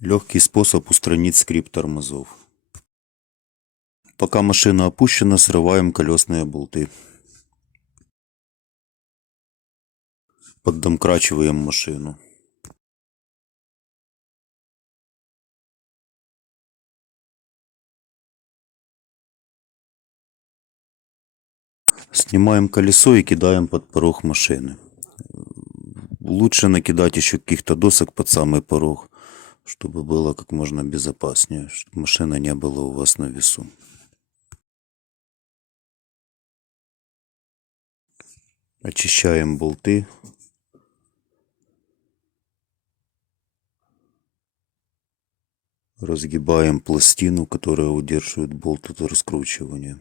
Легкий способ устранить скрип тормозов. Пока машина опущена, срываем колесные болты. Поддомкрачиваем машину. Снимаем колесо и кидаем под порог машины. Лучше накидать еще каких-то досок под самый порог, чтобы было как можно безопаснее, чтобы машина не была у вас на весу. Очищаем болты. Разгибаем пластину, которая удерживает болт от раскручивания.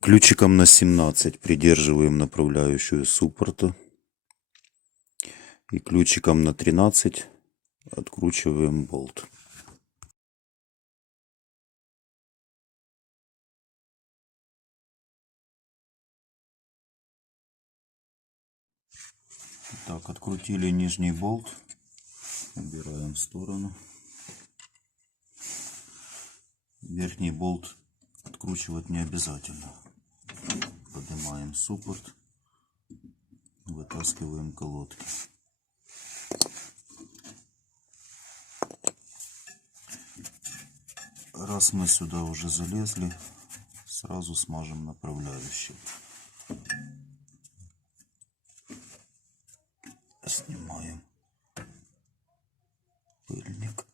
Ключиком на 17 придерживаем направляющую суппорта. И ключиком на 13 откручиваем болт. Так, открутили нижний болт. Убираем в сторону. Верхний болт откручивать не обязательно. Поднимаем суппорт. Вытаскиваем колодки. Раз мы сюда уже залезли, сразу смажем направляющие. Снимаем пыльник.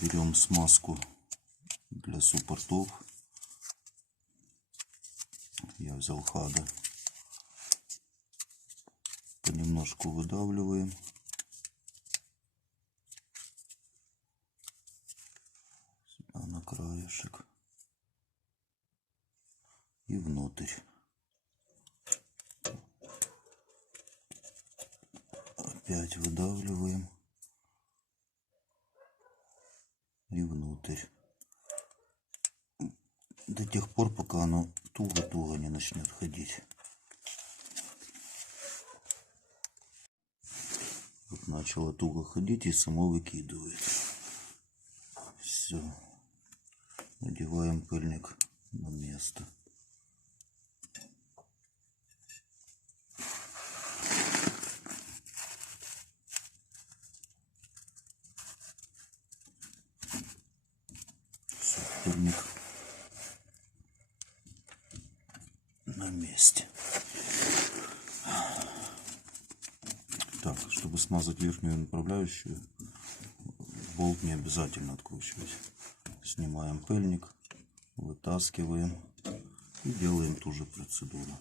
Берем смазку для суппортов. Я взял Хада. Понемножку выдавливаем. Сюда на краешек. И внутрь. Опять выдавливаем. И внутрь. До тех пор, пока оно туго-туго не начнет ходить. Вот начало туго ходить и само выкидывает. Все. Надеваем пыльник на место. Все, пыльник на месте. Так, чтобы смазать верхнюю направляющую, болт не обязательно откручивать. Снимаем пыльник, вытаскиваем и делаем ту же процедуру.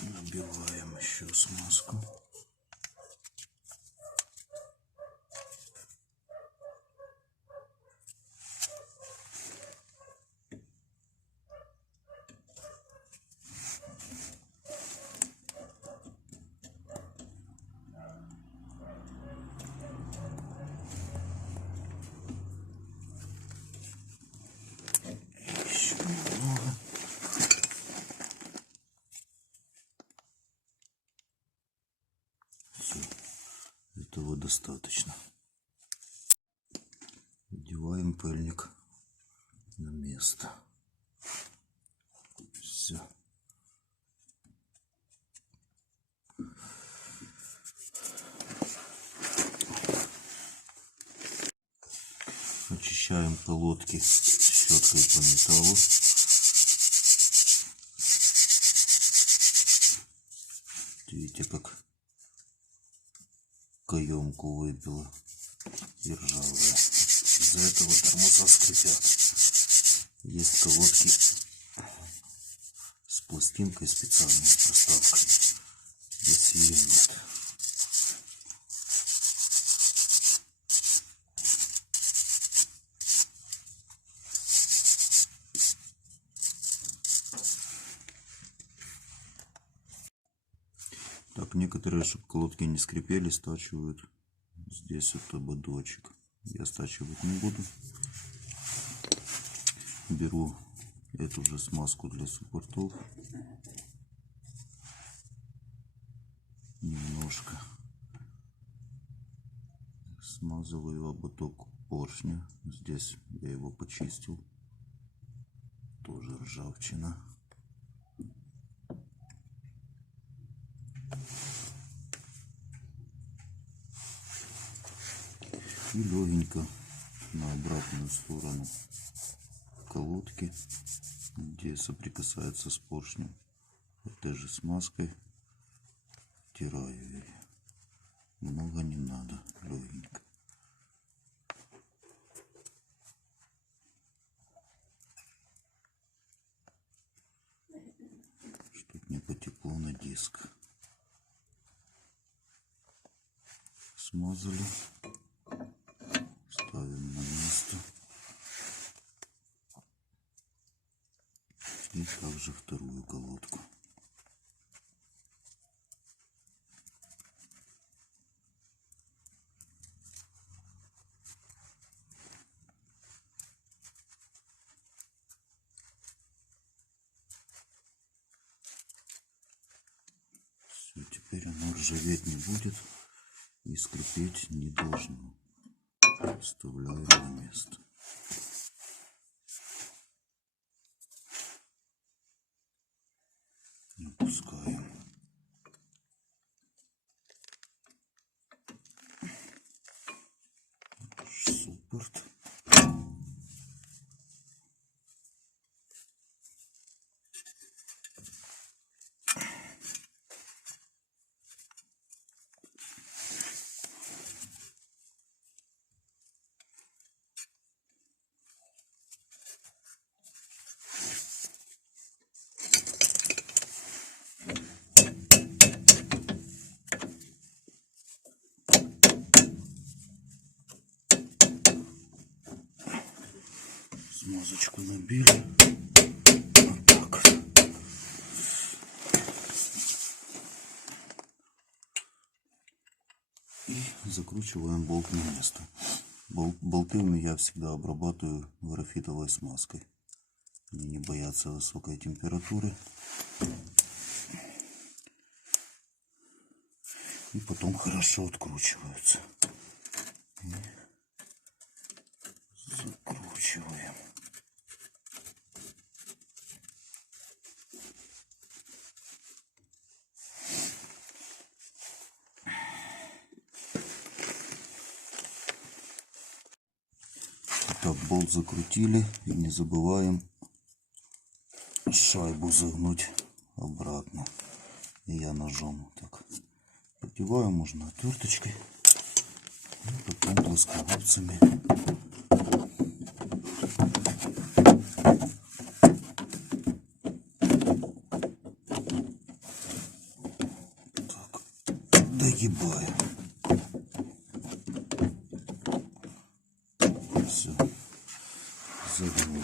Набиваем еще смазку. Еще немного. Все, этого достаточно. Надеваем пыльник на место. Все. Очищаем колодки щеткой по металлу. Видите, как каемку выбило и ржавая. Из-за этого тормоза скрипят. Есть колодки с пластинкой специальной, с проставкой. Здесь ее нет. Так, некоторые, чтобы колодки не скрипели, стачивают здесь вот ободочек. Я стачивать не буду. Беру эту же смазку для суппортов. Немножко смазываю ободок поршня. Здесь я его почистил. Тоже ржавчина. И легенько на обратную сторону колодки, где соприкасается с поршнем, этой же смазкой втираю ее. Много не надо, легенько. Чтоб не потекло на диск. Смазали. Ставим на место. И также вторую колодку. Все, теперь оно ржаветь не будет и скрипеть не должно. Вставляем на место. Опускаем. Суппорт. Смазочку набили. Вот так. И закручиваем болт на место. Болты я всегда обрабатываю графитовой смазкой. Они не боятся высокой температуры. И потом хорошо откручиваются. И закручиваем. Так, болт закрутили. И не забываем шайбу загнуть обратно. И я ножом так поддеваю, можно отверточкой. И потом плоскогубцами так догибаю. Все, загнул.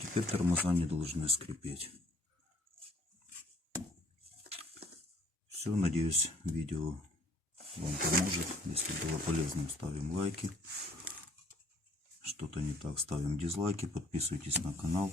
Теперь тормоза не должны скрипеть. Все, надеюсь, видео вам поможет. Если было полезным, ставим лайки. Что-то не так, ставим дизлайки. Подписывайтесь на канал.